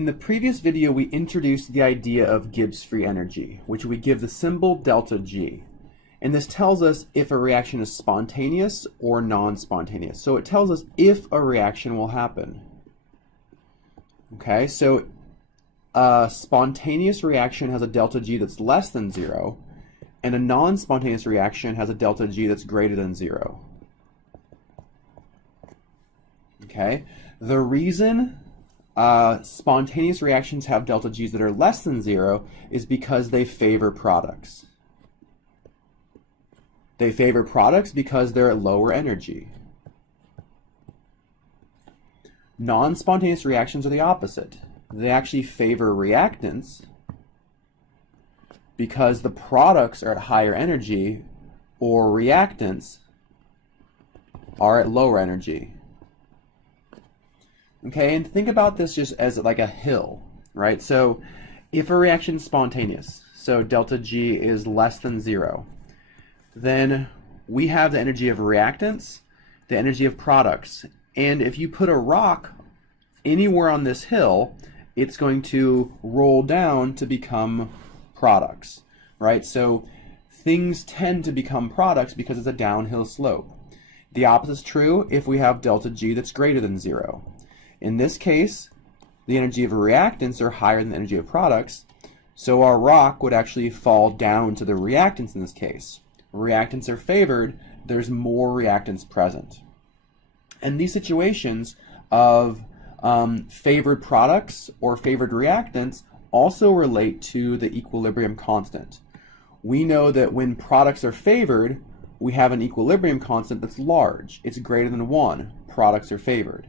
In the previous video, we introduced the idea of Gibbs free energy, which we give the symbol delta G. And this tells us if a reaction is spontaneous or non-spontaneous. So it tells us if a reaction will happen. Okay, so a spontaneous reaction has a delta G that's less than 0, and a non-spontaneous reaction has a delta G that's greater than 0. Okay, the reason spontaneous reactions have delta G's that are less than 0 is because they favor products. They favor products because they're at lower energy. Non-spontaneous reactions are the opposite. They actually favor reactants because the products are at higher energy, or reactants are at lower energy. Okay, and think about this just as like a hill, right? So if a reaction is spontaneous, so delta G is less than 0, then we have the energy of reactants, the energy of products. And if you put a rock anywhere on this hill, it's going to roll down to become products, right? So things tend to become products because it's a downhill slope. The opposite is true if we have delta G that's greater than 0. In this case, the energy of reactants are higher than the energy of products, so our rock would actually fall down to the reactants in this case. Reactants are favored, there's more reactants present. And these situations of favored products or favored reactants also relate to the equilibrium constant. We know that when products are favored, we have an equilibrium constant that's large. It's greater than 1. Products are favored.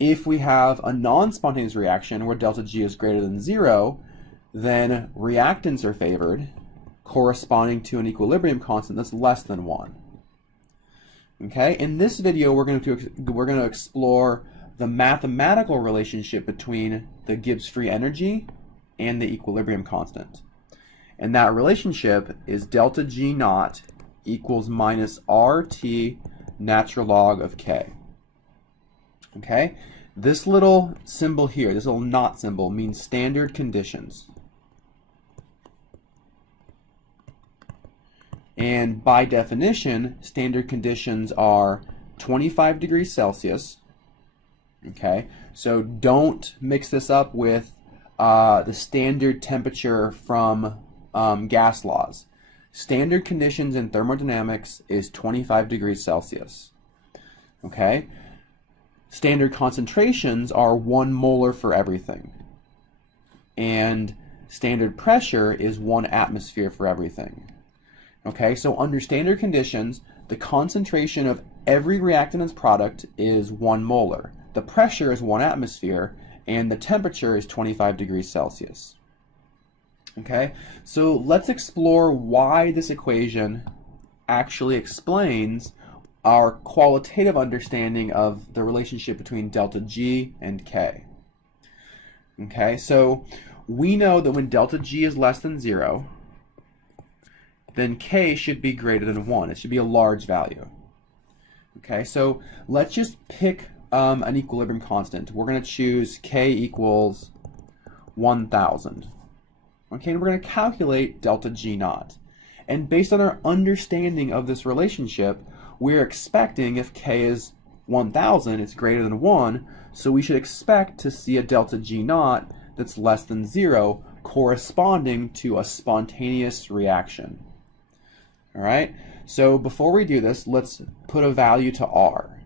If we have a non-spontaneous reaction where delta G is greater than 0, then reactants are favored, corresponding to an equilibrium constant that's less than 1. Okay, in this video we're going to explore the mathematical relationship between the Gibbs free energy and the equilibrium constant. And that relationship is delta G naught equals minus RT natural log of K. Okay, this little symbol here, this little naught symbol, means standard conditions. And by definition, standard conditions are 25 degrees Celsius. Okay, so don't mix this up with the standard temperature from gas laws. Standard conditions in thermodynamics is 25 degrees Celsius. Okay, standard concentrations are 1 molar for everything. And standard pressure is 1 atmosphere for everything. Okay, so under standard conditions, the concentration of every reactant and product is 1 molar. The pressure is 1 atmosphere, and the temperature is 25 degrees Celsius. Okay, so let's explore why this equation actually explains our qualitative understanding of the relationship between delta G and K. Okay, so we know that when delta G is less than 0, then K should be greater than 1. It should be a large value. Okay, so let's just pick an equilibrium constant. We're going to choose K equals 1,000. Okay, and we're going to calculate delta G naught. And based on our understanding of this relationship, we're expecting if K is 1,000, it's greater than 1, so we should expect to see a delta G naught that's less than 0, corresponding to a spontaneous reaction. All right, so before we do this, let's put a value to R.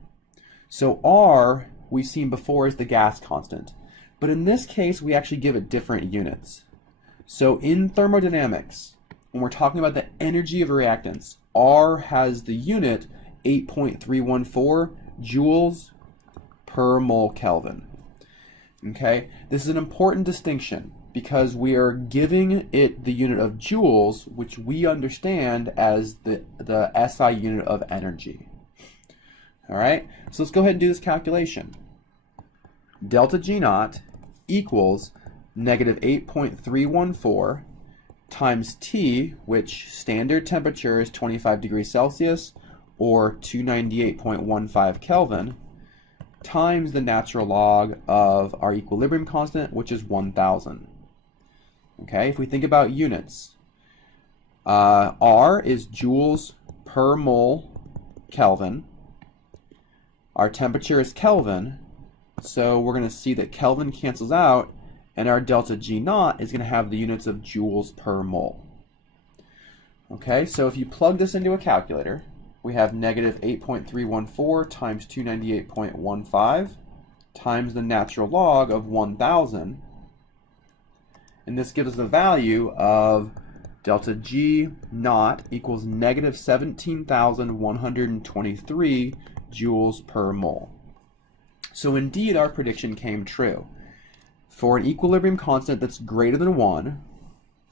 So R, we've seen before, is the gas constant. But in this case, we actually give it different units. So in thermodynamics, when we're talking about the energy of reactants, R has the unit 8.314 joules per mole Kelvin. Okay, this is an important distinction because we are giving it the unit of joules, which we understand as the SI unit of energy. All right, so let's go ahead and do this calculation. Delta G naught equals negative 8.314 times T, which standard temperature is 25 degrees Celsius, or 298.15 Kelvin, times the natural log of our equilibrium constant, which is 1,000. Okay, if we think about units, R is joules per mole Kelvin. Our temperature is Kelvin, so we're going to see that Kelvin cancels out, and our delta G naught is going to have the units of joules per mole. Okay, so if you plug this into a calculator, we have negative 8.314 times 298.15 times the natural log of 1,000. And this gives us the value of delta G naught equals negative 17,123 joules per mole. So indeed, our prediction came true. For an equilibrium constant that's greater than 1,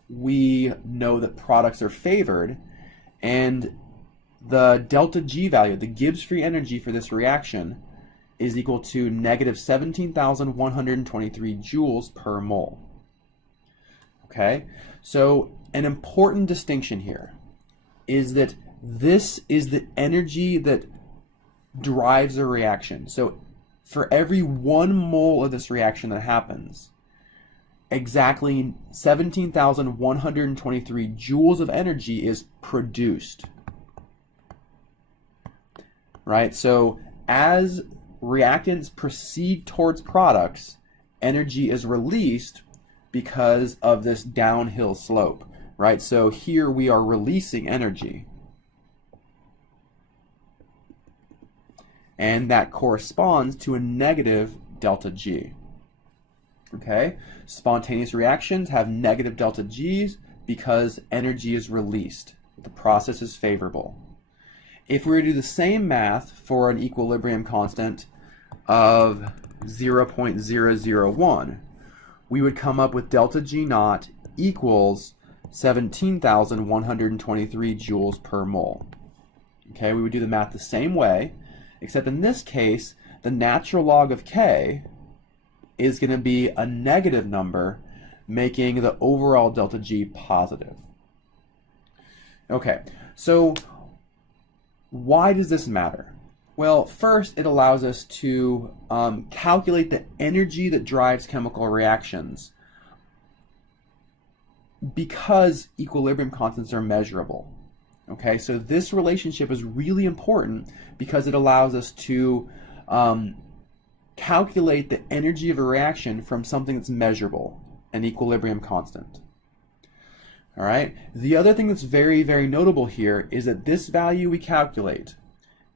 we know that products are favored, and the delta G value, the Gibbs free energy for this reaction, is equal to negative 17,123 joules per mole. Okay, so an important distinction here is that this is the energy that drives a reaction. So for every 1 mole of this reaction that happens, exactly 17,123 joules of energy is produced. Right? So as reactants proceed towards products, energy is released because of this downhill slope. Right? So here we are releasing energy. And that corresponds to a negative delta G. Okay? Spontaneous reactions have negative delta G's because energy is released. The process is favorable. If we were to do the same math for an equilibrium constant of 0.001, we would come up with delta G naught equals 17,123 joules per mole. Okay, we would do the math the same way, except in this case, the natural log of K is going to be a negative number, making the overall delta G positive. Okay, so why does this matter? Well, first, it allows us to calculate the energy that drives chemical reactions because equilibrium constants are measurable. Okay, so this relationship is really important because it allows us to calculate the energy of a reaction from something that's measurable, an equilibrium constant. All right, the other thing that's very, very notable here is that this value we calculate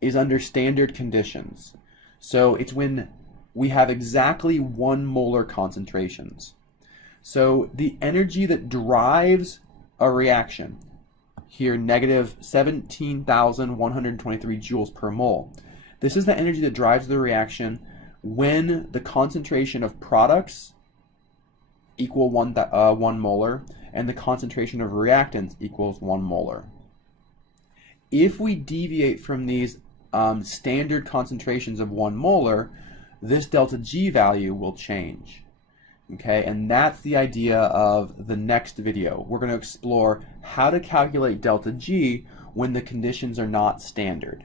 is under standard conditions. So it's when we have exactly 1 molar concentrations. So the energy that drives a reaction, here negative 17,123 joules per mole, this is the energy that drives the reaction when the concentration of products equal 1 molar and the concentration of reactants equals 1 molar. If we deviate from these standard concentrations of 1 molar, this delta G value will change. Okay, and that's the idea of the next video. We're going to explore how to calculate delta G when the conditions are not standard.